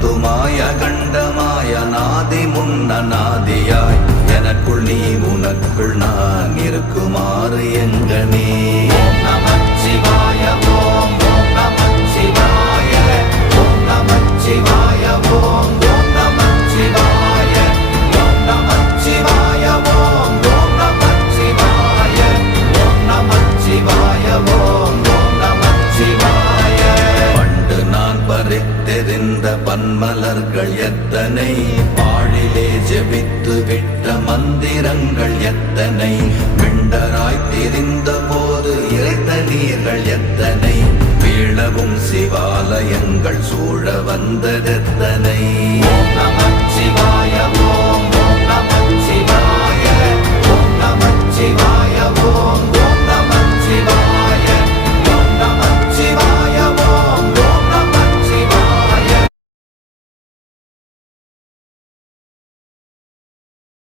முத்துமாய கண்டமாய நாதி முன்ன நாதியாய் எனக்குள் நீ உனக்குள் நான் இருக்குமாறு எங்கனே. ஓம் நமச்சிவாய ஓம் ஓம் நமச்சிவாய ஓம் நமச்சிவாய ஓம் ஓம் நமச்சிவாய ஓம் நமச்சிவாய ஓம் ஓம் நமச்சிவாய ஓம் நமச்சிவாய ஓம் ஓம் நமச்சிவாய. பண்டு நான் பறித்தெறிந்த பன்மலர்கள் எத்தனை, பாழிலே ஜெபித்து விட்ட மந்திரங்கள் எத்தனை, மிண்டராய் திரிந்த போது இறைத்த நீர்கள் எத்தனை, வீழவும் சிவாலயங்கள் சூழ வந்ததெத்தனை. ஓம் நம